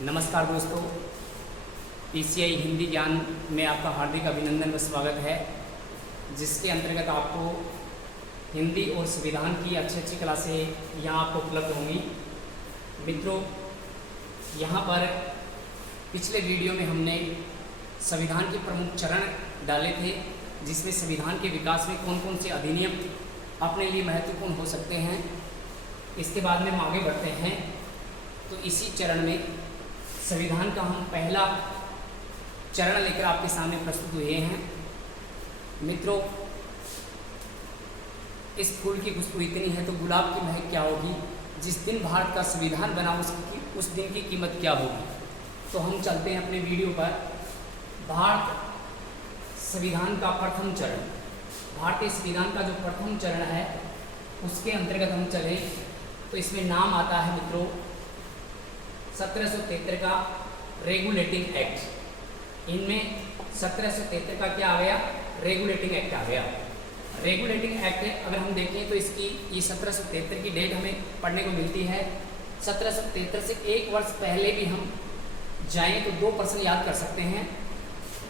नमस्कार दोस्तों, पीसीआई हिंदी ज्ञान में आपका हार्दिक अभिनंदन व स्वागत है, जिसके अंतर्गत आपको हिंदी और संविधान की अच्छी अच्छी क्लासें यहाँ आपको उपलब्ध होंगी। मित्रों, यहाँ पर पिछले वीडियो में हमने संविधान के प्रमुख चरण डाले थे, जिसमें संविधान के विकास में कौन कौन से अधिनियम अपने लिए महत्वपूर्ण हो सकते हैं। इसके बाद में हम आगे बढ़ते हैं, तो इसी चरण में संविधान का हम पहला चरण लेकर आपके सामने प्रस्तुत हुए हैं। मित्रों, इस फूल की खुशबू इतनी है तो गुलाब की महक क्या होगी। जिस दिन भारत का संविधान बना उस दिन की कीमत क्या होगी। तो हम चलते हैं अपने वीडियो पर। भारत संविधान का प्रथम चरण, भारतीय संविधान का जो प्रथम चरण है उसके अंतर्गत हम चले तो इसमें नाम आता है मित्रों 1773 का रेगुलेटिंग एक्ट। इनमें 1773 का क्या आ गया, रेगुलेटिंग एक्ट आ गया। रेगुलेटिंग एक्ट अगर हम देखें तो इसकी ये 1773 की डेट हमें पढ़ने को मिलती है। 1773 से एक वर्ष पहले भी हम जाएं तो 2 प्रश्न याद कर सकते हैं।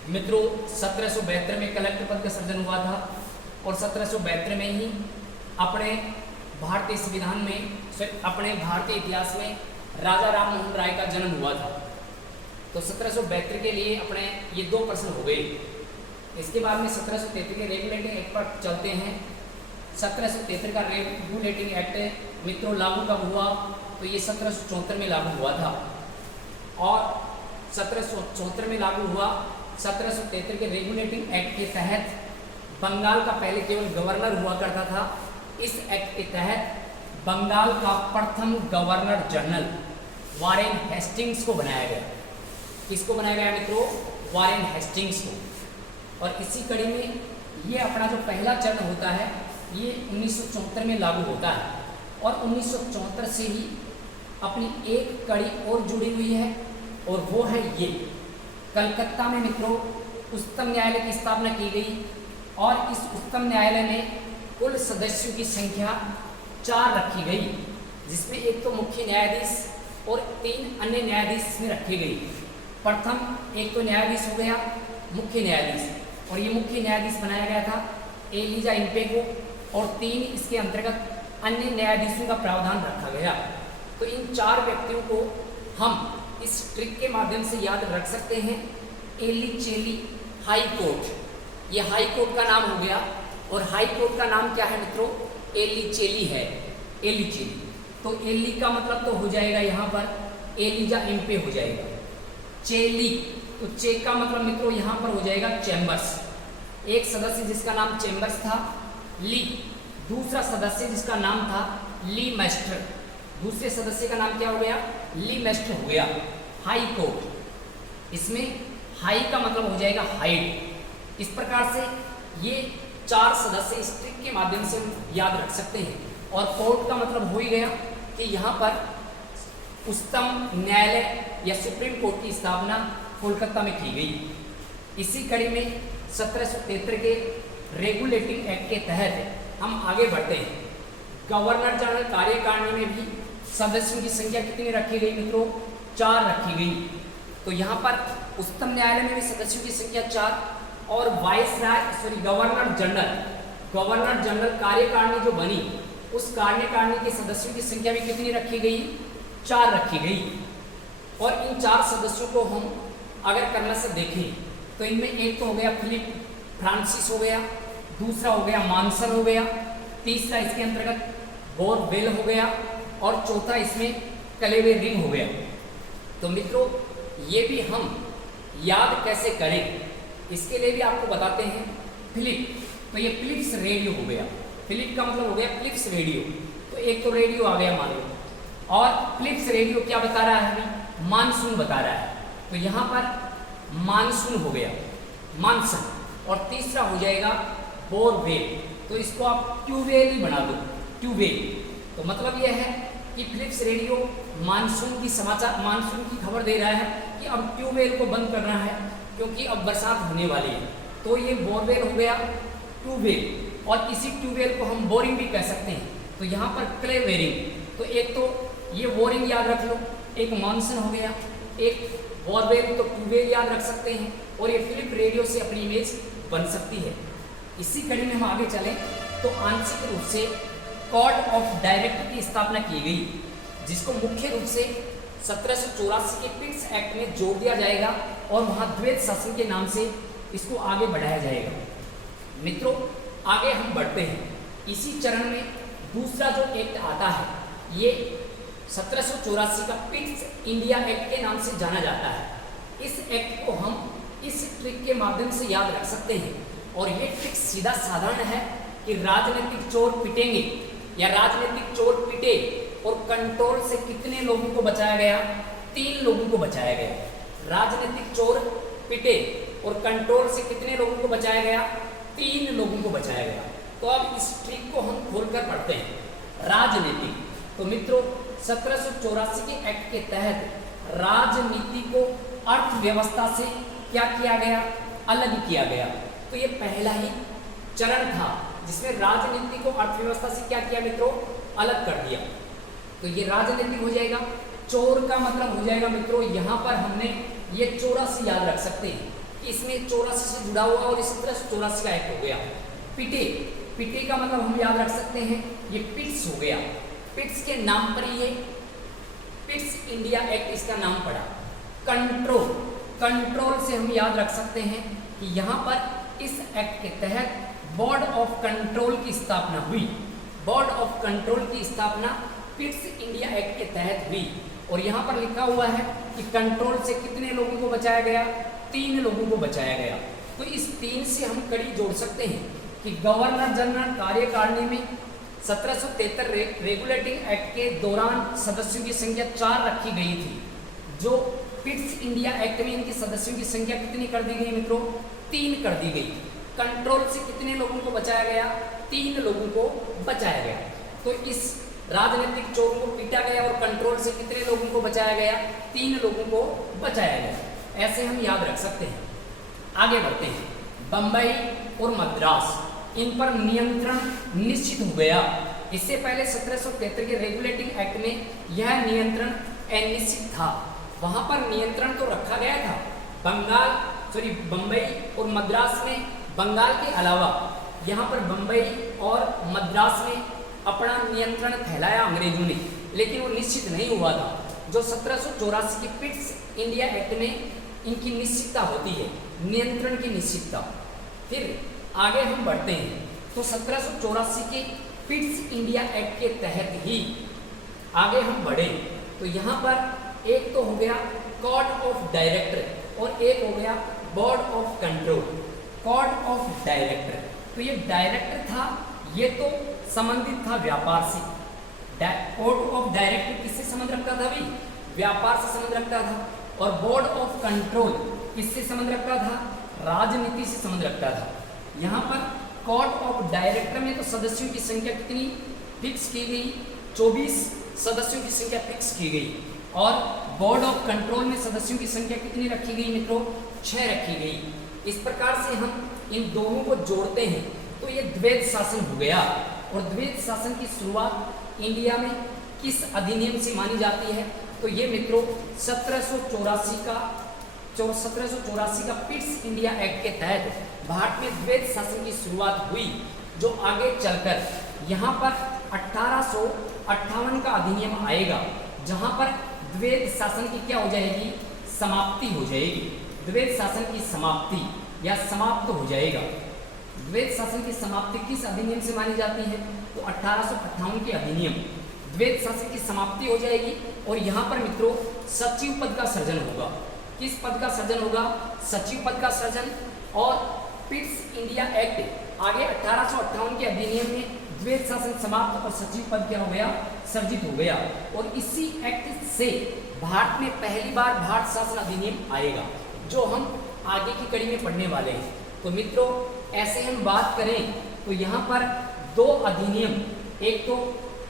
मित्रों, 1772 में कलेक्टर पद का सृजन हुआ था और 1772 में ही अपने भारतीय संविधान में, अपने भारतीय इतिहास में राजा राम मोहन राय का जन्म हुआ था। तो 1772 के लिए अपने ये 2 प्रश्न हो गए। इसके बाद में 1773 के रेगुलेटिंग एक्ट पर चलते हैं। 1773 का रेगुलेटिंग एक्ट मित्रों लागू कब हुआ, तो ये 1774 में लागू हुआ था और 1774 में लागू हुआ। 1773 के रेगुलेटिंग एक्ट के तहत बंगाल का पहले केवल गवर्नर हुआ करता था। इस एक्ट के तहत बंगाल का प्रथम गवर्नर जनरल वारेन हेस्टिंग्स को बनाया गया। किसको बनाया गया मित्रों, वारेन हेस्टिंग्स को। और इसी कड़ी में ये अपना जो पहला चरण होता है ये 1974 में लागू होता है और 1974 से ही अपनी एक कड़ी और जुड़ी हुई है और वो है ये कलकत्ता में मित्रों उच्चतम न्यायालय की स्थापना की गई और इस उच्चतम न्यायालय में कुल सदस्यों की संख्या 4 रखी गई, जिसमें एक तो मुख्य न्यायाधीश और 3 अन्य न्यायाधीश इसमें रखे गई। प्रथम एक तो न्यायाधीश हो गया मुख्य न्यायाधीश, और ये मुख्य न्यायाधीश बनाया गया था एलिजा इम्पे को, और 3 इसके अंतर्गत अन्य न्यायाधीशों का प्रावधान रखा गया। तो इन 4 व्यक्तियों को हम इस ट्रिक के माध्यम से याद रख सकते हैं। एली चेली हाई कोर्ट, ये हाई कोर्ट का नाम हो गया और हाई कोर्ट का नाम क्या है मित्रों, एली चेली है, एली चेली। तो एली का मतलब तो हो जाएगा यहाँ पर एलिजा इम्पे हो जाएगा। चेली, तो चे का मतलब मित्रों यहाँ पर हो जाएगा चैम्बर्स, एक सदस्य जिसका नाम चैम्बर्स था। ली, दूसरा सदस्य जिसका नाम था ली मैस्टर, दूसरे सदस्य का नाम क्या हो गया, ली मैस्टर हो गया। हाई कोर्ट, इसमें हाई का मतलब हो जाएगा हाइट। इस प्रकार से ये 4 सदस्य इस ट्रिक के माध्यम से याद रख सकते हैं। और कोर्ट का मतलब हो ही गया कि यहाँ पर उच्चतम न्यायालय या सुप्रीम कोर्ट की स्थापना कोलकाता में की गई। इसी कड़ी में 1773 के रेगुलेटिंग एक्ट के तहत हम आगे बढ़ते हैं। गवर्नर जनरल कार्यकारिणी में भी सदस्यों की संख्या कितनी रखी गई मित्रों, 4 रखी गई। तो यहाँ पर उच्चतम न्यायालय में भी सदस्यों की संख्या 4 और गवर्नर जनरल कार्यकारिणी जो बनी उस कार्यकारिणी के सदस्यों की संख्या भी कितनी रखी गई, 4 रखी गई। और इन 4 सदस्यों को हम अगर क्रम से देखें तो इनमें एक तो हो गया फिलिप फ्रांसिस हो गया, दूसरा हो गया मानसन हो गया, तीसरा इसके अंतर्गत बोरवेल हो गया और चौथा इसमें क्लेवेरिंग हो गया। तो मित्रों, ये भी हम याद कैसे करें इसके लिए भी आपको बताते हैं। फिलिप, तो ये फिलिप्स रेडियो हो गया। फिलिप का मतलब हो गया फिलिप्स रेडियो, तो एक तो रेडियो आ गया मान लो, और फिलिप्स रेडियो क्या बता रहा है अभी, मानसून बता रहा है। तो यहाँ पर मानसून हो गया, मानसन, और तीसरा हो जाएगा बोरवेल। तो इसको आप ट्यूबवेल ही बना दो, ट्यूबवेल। तो मतलब यह है कि फिलिप्स रेडियो मानसून की समाचार, मानसून की खबर दे रहा है कि अब ट्यूबवेल को बंद करना है क्योंकि अब बरसात होने वाली है। तो ये बोरवेल हो गया, ट्यूबवेल, और इसी ट्यूबवेल को हम बोरिंग भी कह सकते हैं। तो यहाँ पर क्लेवेरिंग, तो एक तो ये बोरिंग याद रख लो, एक मानसून हो गया, एक बॉलवेल तो ट्यूबवेल याद रख सकते हैं, और ये फिलिप रेडियो से अपनी इमेज बन सकती है। इसी कड़ी में हम आगे चलें तो आंशिक रूप से कोड ऑफ डायरेक्ट की स्थापना की गई, जिसको मुख्य रूप से 1784 के पिट्स एक्ट में जोड़ दिया जाएगा और वहाँ द्वैत शासन के नाम से इसको आगे बढ़ाया जाएगा। मित्रों, आगे हम बढ़ते हैं। इसी चरण में दूसरा जो एक्ट आता है, ये 1784 का पिट्स इंडिया एक्ट के नाम से जाना जाता है। इस एक्ट को हम इस ट्रिक के माध्यम से याद रख सकते हैं, और ये ट्रिक सीधा साधारण है कि राजनीतिक चोर पिटेंगे या राजनीतिक चोर पिटे और कंट्रोल से कितने लोगों को बचाया गया? 3 लोगों को बचाया गया। राजनीतिक चोर पिटे और कंट्रोल से कितने लोगों को बचाया गया? 3 लोगों को बचाया गया। तो अब इस ट्रिक को हम खोलकर पढ़ते हैं। राजनीति, तो मित्रों 1784 के एक्ट के तहत राजनीति को अर्थव्यवस्था से क्या किया गया? अलग किया गया। तो ये पहला ही चरण था जिसमें राजनीति को अर्थव्यवस्था से क्या किया मित्रों? अलग कर दिया। तो ये राजनीतिक हो जाएगा। चोर का मतलब हो जाएगा मित्रों, यहाँ पर हमने ये 84 याद रख सकते हैं कि इसमें 84 से जुड़ा हुआ और 1784 का एक्ट हो गया। पिटे, पिटे का मतलब हम याद रख सकते हैं ये पिट्स हो गया। पिट्स के नाम पर ये पिट्स इंडिया एक्ट इसका नाम पड़ा। कंट्रोल, कंट्रोल से हम याद रख सकते हैं कि यहाँ पर इस एक्ट के तहत बोर्ड ऑफ कंट्रोल की स्थापना हुई। बोर्ड ऑफ कंट्रोल की स्थापना पिट्स इंडिया एक्ट के तहत हुई, और यहाँ पर लिखा हुआ है कि कंट्रोल से कितने लोगों को बचाया गया? 3 लोगों को बचाया गया। तो इस 3 से हम कड़ी जोड़ सकते हैं कि गवर्नर जनरल कार्यकारिणी में 1773 रेगुलेटिंग एक्ट के दौरान सदस्यों की संख्या 4 रखी गई थी। जो पिट्स इंडिया एक्ट में इनके सदस्यों की संख्या कितनी कर दी गई मित्रों? 3 कर दी गई। कंट्रोल से कितने लोगों को बचाया गया? 3 लोगों को बचाया गया। तो इस राजनीतिक चोर को पीटा गया और कंट्रोल से कितने लोगों को बचाया गया? 3 लोगों को बचाया गया। ऐसे हम याद रख सकते हैं। आगे बढ़ते हैं। बंबई और मद्रास, इन पर नियंत्रण निश्चित हो गया। इससे पहले 1773 के रेगुलेटिंग एक्ट में यह नियंत्रण अनिश्चित था। वहां पर नियंत्रण तो रखा गया था। बंबई और मद्रास में बंगाल के अलावा यहाँ पर बंबई और मद्रास में अपना नियंत्रण फैलाया अंग्रेजों ने, लेकिन वो निश्चित नहीं हुआ था। जो 1784 के पिट्स इंडिया एक्ट में इनकी निश्चितता होती है, नियंत्रण की निश्चितता। फिर आगे हम बढ़ते हैं तो 1784 के पिट्स इंडिया एक्ट के तहत ही आगे हम बढ़े तो यहाँ पर एक तो हो गया कोड ऑफ डायरेक्टर और एक हो गया board of control. Code of director, तो ये डायरेक्टर था, ये तो संबंधित था व्यापार से। कोड ऑफ डायरेक्टर किससे संबंध रखता था भाई? व्यापार से संबंध रखता था। और बोर्ड ऑफ कंट्रोल किससे संबंध रखता था? राजनीति से संबंध रखता था। यहाँ पर कोड ऑफ डायरेक्टर में तो सदस्यों की संख्या कितनी फिक्स की गई? 24 सदस्यों की संख्या फिक्स की गई। और बोर्ड ऑफ कंट्रोल में सदस्यों की संख्या कितनी रखी गई मित्रों? 6 रखी गई। इस प्रकार से हम इन दोनों को जोड़ते हैं तो ये द्वैत शासन हो गया। और द्वैत शासन की शुरुआत इंडिया में किस अधिनियम से मानी जाती है? तो ये मित्रों 1784 का पिट्स इंडिया एक्ट के तहत भारत में द्वैत शासन की शुरुआत हुई, जो आगे चलकर यहाँ पर 1858 का अधिनियम आएगा, जहाँ पर द्वैत शासन की क्या हो जाएगी? समाप्ति हो जाएगी। द्वैत शासन की समाप्ति या समाप्त हो जाएगा। द्वैत शासन की समाप्ति किस अधिनियम से मानी जाती है? तो 1858 के अधिनियम द्वैत शासन की समाप्ति हो जाएगी। और यहाँ पर मित्रों सचिव पद का सृजन होगा। किस पद का सृजन होगा? सचिव पद का सृजन। और पिट्स इंडिया एक्ट आगे 1858 के अधिनियम में द्वैत शासन समाप्त और सचिव पद क्या हो गया? सर्जित हो गया। और इसी एक्ट से भारत में पहली बार भारत शासन अधिनियम आएगा, जो हम आगे की कड़ी में पढ़ने वाले हैं। तो मित्रों ऐसे हम बात करें तो यहाँ पर 2 अधिनियम, एक तो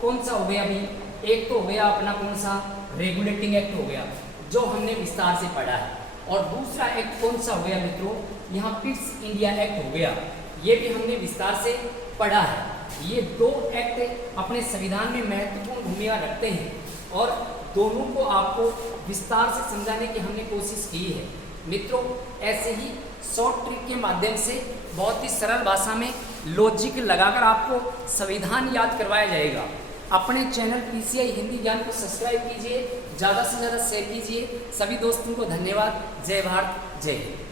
कौन सा हो गया अभी? एक तो हो गया अपना कौन सा? रेगुलेटिंग एक्ट हो गया, जो हमने विस्तार से पढ़ा है। और दूसरा एक्ट कौन सा हो गया मित्रों? यहाँ पिट्स इंडिया एक्ट हो गया, ये भी हमने विस्तार से पढ़ा है। ये 2 एक्ट अपने संविधान में महत्वपूर्ण भूमिका रखते हैं और दोनों को आपको विस्तार से समझाने की हमने कोशिश की है। मित्रों, ऐसे ही शॉर्ट ट्रिक के माध्यम से बहुत ही सरल भाषा में लॉजिक लगाकर आपको संविधान याद करवाया जाएगा। अपने चैनल PCI हिंदी ज्ञान को सब्सक्राइब कीजिए, ज़्यादा से ज़्यादा शेयर कीजिए। सभी दोस्तों को धन्यवाद। जय भारत, जय हिंद।